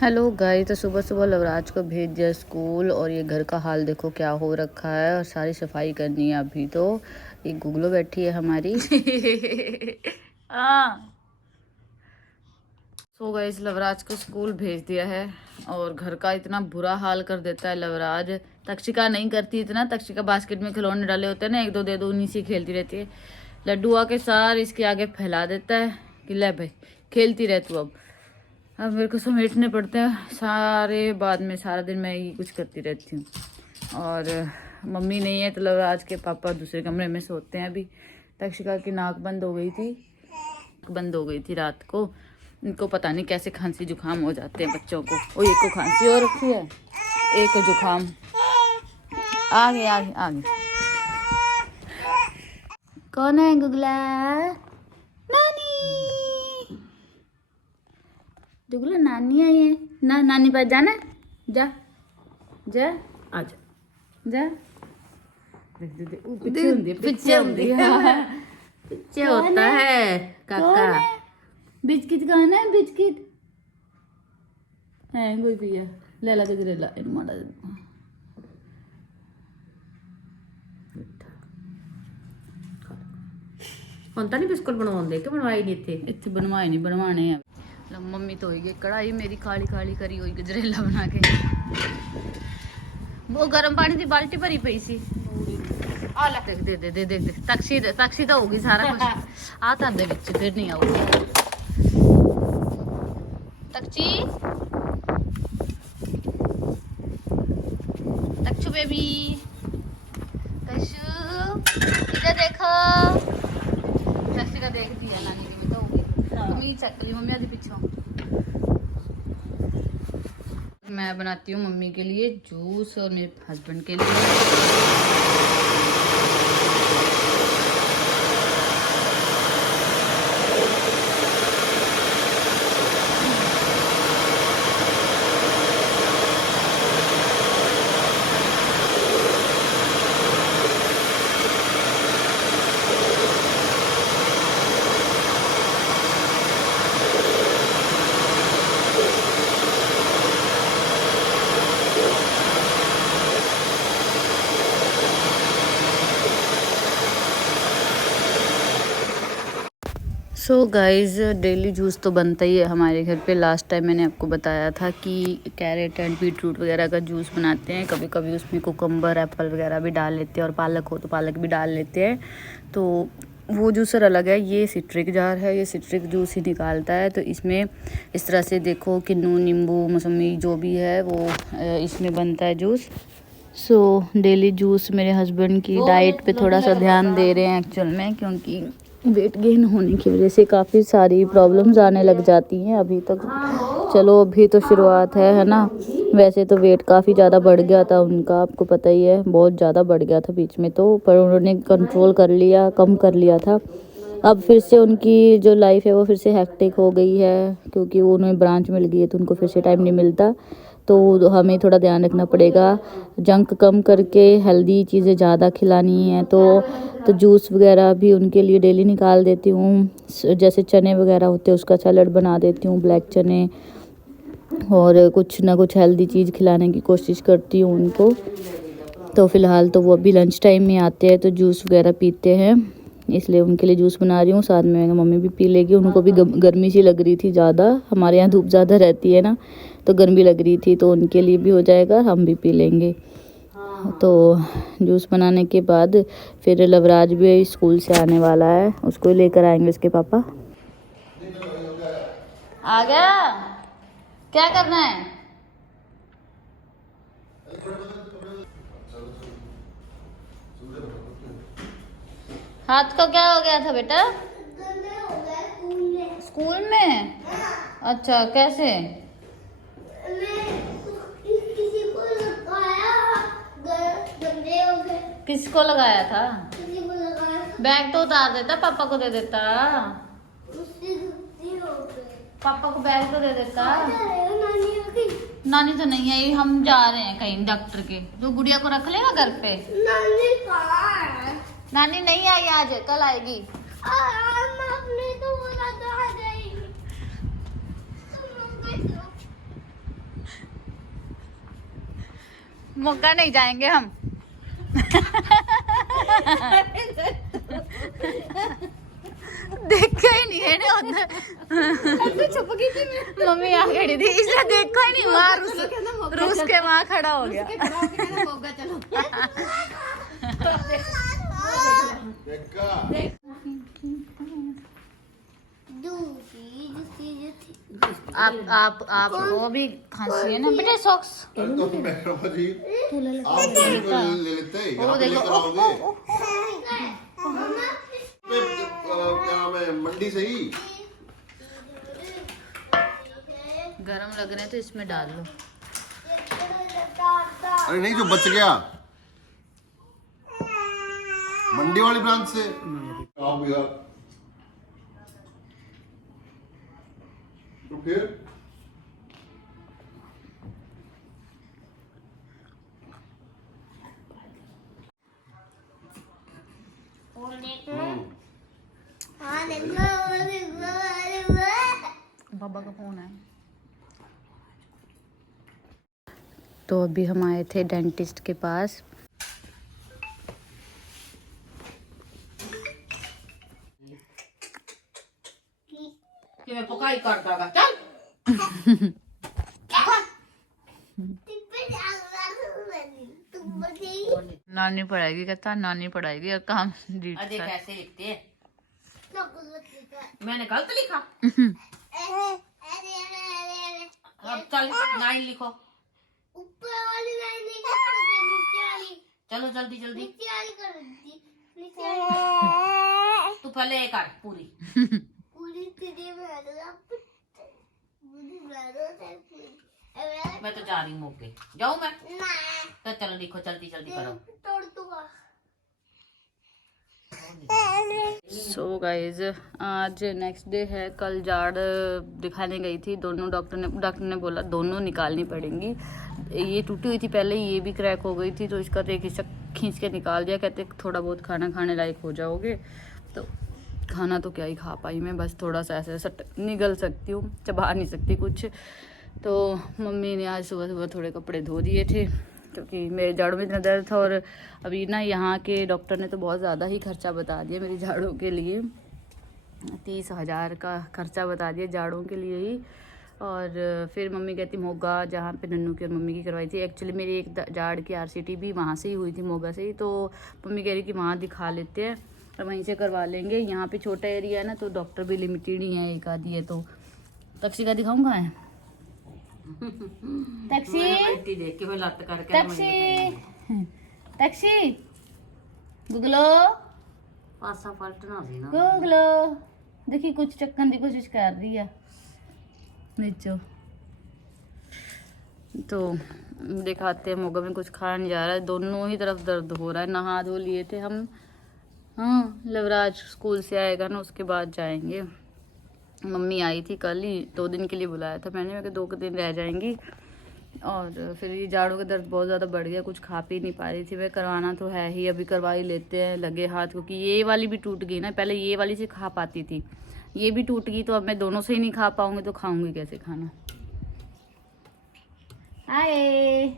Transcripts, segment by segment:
Hello guys, तो सुबह सुबह लवराज को भेज दिया स्कूल और ये घर का हाल देखो क्या हो रखा है। और सारी सफाई करनी है अभी। तो ये गुगलो बैठी है हमारी। हाँ। सो गाइस, लवराज को स्कूल भेज दिया है और घर का इतना बुरा हाल कर देता है लवराज। तक्षिका नहीं करती इतना। तक्षिका बास्केट में खिलौने डाले होते हैं ना, एक दो दे दो, उन्हीं से खेलती रहती है। लड्डू आके सारे इसके आगे फैला देता है कि ले भाई खेलती रह तू। अब मेरे को समेटने पड़ते हैं सारे, बाद में सारा दिन मैं ही कुछ करती रहती हूँ। और मम्मी नहीं है तो लवराज के पापा दूसरे कमरे में सोते हैं अभी। तक्षिका की नाक बंद हो गई थी रात को। इनको पता नहीं कैसे खांसी जुकाम हो जाते हैं बच्चों को। ओ, एक को खांसी हो रखी है, एक को जुकाम। आगे आगे आगे। कौन है गुगला? नानी। गुगला नानी आई है ना। नानी पास जाना, जा जा आजा जा। पीछे होता है काका। बिस्किट कौन है? बिस्किट है कोई पिया ले ला के ला माड़ा ਹੁਣ ਤਾਂ ਨਹੀਂ ਬਿਸਕੁਟ ਬਣਵਾਉਂਦੇ ਕਿ ਬਣਵਾਈ ਨਹੀਂ ਇੱਥੇ ਬਣਵਾਏ ਨਹੀਂ, ਬਣਵਾਣੇ ਆ। मम्मी तो होगी कढ़ाई मेरी काली काली करी हुई गजरेला बना के। वो गर्म पानी की बाल्टी भरी पई सी। देख दे दे दे दे दे। तक्षी तो होगी सारा कुछ। आ तर दे विच फिर नहीं आऊगी तक्षी। तक्षु बेबी, तक्षु इधर देखो। तक्षी का देख दिया नानी ने तो होगी। मम्मी चेक ली, मम्मी आदि पीछे। मैं बनाती हूँ मम्मी के लिए जूस और मेरे हस्बैंड के लिए। सो गाइज़, डेली जूस तो बनता ही है हमारे घर पे। लास्ट टाइम मैंने आपको बताया था कि कैरेट एंड बीटरूट वगैरह का जूस बनाते हैं। कभी कभी उसमें कुकम्बर, एप्पल वगैरह भी डाल लेते हैं और पालक हो तो पालक भी डाल लेते हैं। तो वो जूसर अलग है। ये सिट्रिक जार है, ये सिट्रिक जूस ही निकालता है। तो इसमें इस तरह से देखो किन्नू, नींबू, मौसमी जो भी है वो इसमें बनता है जूस। सो डेली जूस मेरे हस्बैंड की डाइट पे थोड़ा सा ध्यान दे रहे हैं एक्चुअल में, क्योंकि वेट गेन होने की वजह से काफ़ी सारी प्रॉब्लम्स आने लग जाती हैं। अभी तक चलो अभी तो शुरुआत है ना। वैसे तो वेट काफ़ी ज़्यादा बढ़ गया था उनका, आपको पता ही है, बहुत ज़्यादा बढ़ गया था बीच में तो, पर उन्होंने कंट्रोल कर लिया, कम कर लिया था। अब फिर से उनकी जो लाइफ है वो फिर से हेक्टिक हो गई है, क्योंकि वो उन्हें ब्रांच मिल गई है तो उनको फिर से टाइम नहीं मिलता। तो हमें थोड़ा ध्यान रखना पड़ेगा, जंक कम करके हेल्दी चीज़ें ज़्यादा खिलानी है। तो जूस वगैरह भी उनके लिए डेली निकाल देती हूँ। जैसे चने वगैरह होते हैं उसका सैलड बना देती हूँ, ब्लैक चने, और कुछ ना कुछ हेल्दी चीज़ खिलाने की कोशिश करती हूँ उनको। तो फ़िलहाल तो वो अभी लंच टाइम में आते हैं तो जूस वगैरह पीते हैं, इसलिए उनके लिए जूस बना रही हूँ। साथ में मम्मी भी पी लेगी। उनको भी गर्मी सी लग रही थी ज़्यादा, हमारे यहाँ धूप ज़्यादा रहती है ना, तो गर्मी लग रही थी, तो उनके लिए भी हो जाएगा, हम भी पी लेंगे। तो जूस बनाने के बाद फिर लवराज भी स्कूल से आने वाला है, उसको लेकर आएंगे उसके पापा। आ गया? क्या करना है? हाथ को क्या हो गया था बेटा? स्कूल में? अच्छा, कैसे? किसको लगाया था? बैग तो उतार देता, पापा को दे देता। पापा को बैग तो दे देता। नानी तो नहीं आई, हम जा रहे हैं कहीं डॉक्टर के। तो गुड़िया को रख लेगा घर पे। नानी नहीं आई आज, कल आएगी। मोगा नहीं जाएंगे हम। देखा ही नहीं है ना उधर, छुप गई थी मैं। मम्मी आ खड़ी थी इसलिए देखा ही नहीं, वहाँ रूस के वहाँ खड़ा हो गया। मोगा चलो। आप वो भी खांसी है ना बेटा, सॉक्स तो जी आप ले लेते हैं, वो यहाँ पे देखो, लेकर आओगे क्या नाम है मंडी से ही। गरम लग रहे हैं तो इसमें डाल लो। अरे नहीं, जो बच गया मंडी वाली ब्रांच से आप यार। तो फिर पापा का फोन है। तो अभी हम आए थे डेंटिस्ट के पास। कि मैं पकाई करता गा चल। नानी पढ़ाएगी, कहता नानी पढ़ाएगी और काम अरे कैसे लिखते हैं? मैंने गलत लिखा। अब चल 9 लिखो। ऊपर वाली लाइन नहीं करते, नीचे वाली चलो जल्दी जल्दी। नीचे वाली कर दी, नीचे वाली तू पहले ये कर पूरी। पूरी तेरे में आ जाएगा, पूरी बना दो सर पूरी। मैं तो जा रही हूँ मौके। जाऊँ मैं? ना तो चलो लिखो जल्दी जल्दी करो। तोड़ दूंगा। सो गाइज आज नेक्स्ट डे है। कल जाड़ दिखाने गई थी, दोनों डॉक्टर ने बोला दोनों निकालनी पड़ेंगी। ये टूटी हुई थी पहले, ये भी क्रैक हो गई थी, तो इसका तो एक हिस्सा खींच के निकाल दिया। कहते थोड़ा बहुत खाना खाने लायक हो जाओगे। तो खाना तो क्या ही खा पाई मैं, बस थोड़ा सा ऐसा ऐसा निगल सकती हूँ, चबा नहीं सकती कुछ। तो मम्मी ने आज सुबह सुबह थोड़े कपड़े धो दिए थे क्योंकि मेरे झाड़ू में इतना दर्द था। और अभी ना यहाँ के डॉक्टर ने तो बहुत ज़्यादा ही खर्चा बता दिया मेरी झाड़ू के लिए। 30,000 का खर्चा बता दिया झाड़ों के लिए ही। और फिर मम्मी कहती मोगा, जहाँ पे नन्नू की और मम्मी की करवाई थी, एक्चुअली मेरी एक झाड़ की RCT भी वहाँ से ही हुई थी, मोगा से ही। तो मम्मी कह रही कि वहाँ दिखा लेते हैं और वहीं से करवा लेंगे। यहाँ पे छोटा एरिया है ना, तो डॉक्टर भी लिमिटेड ही है, एक आधी है। तो तक्सी का दिखाऊंगा है टैक्सी देख के मैं लत करके टैक्सी टैक्सी गूगलो पासा पलटना सी ना। गूगलो देखी कुछ चक्कन की कोशिश कर रही है नीचो। तो दिखाते हैं, मोगा में कुछ खा नहीं जा रहा है, दोनों ही तरफ दर्द हो रहा है। नहा धो लिए थे हम। हाँ, लवराज स्कूल से आएगा ना, उसके बाद जाएंगे। मम्मी आई थी कल ही, 2 दिन के लिए बुलाया था मैंने, मैं 2 दिन रह जाएंगी। और फिर ये झाड़ू का दर्द बहुत ज़्यादा बढ़ गया, कुछ खा पी नहीं पा रही थी मैं। करवाना तो है ही, अभी करवा ही लेते हैं लगे हाथ, क्योंकि ये वाली भी टूट गई ना। पहले ये वाली से खा पाती थी, ये भी टूट गई, तो अब मैं दोनों से ही नहीं खा पाऊंगी, तो खाऊंगी कैसे खाना। हाय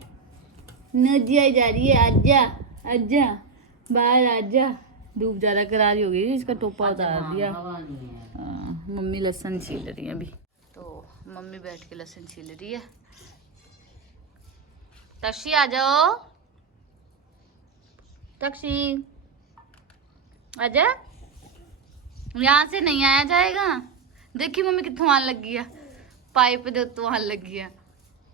नदिया जा रही है, आजा आजा बाहर आजा। धूप ज़्यादा करारी हो गई, इसका टोपा उतार दिया। मम्मी लहसुन छील रही है अभी। तो मम्मी बैठ के लहसुन छील रही है। तक्षी आ जाओ, तक्षी आजा। यहाँ से नहीं आया जाएगा। देखिए मम्मी कितनी वहां लग गई है, पाइप दे तो वहां लग गई है।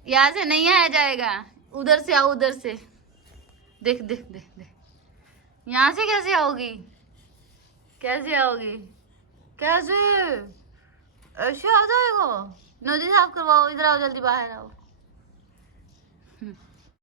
यहाँ से नहीं आया जाएगा, उधर से आओ, उधर से। देख देख देख देख, यहाँ से कैसे आओगी, कैसे आओगी, कैसे ऐसे आ जाएगा। नदी साफ करवाओ, इधर आओ, जल्दी बाहर आओ।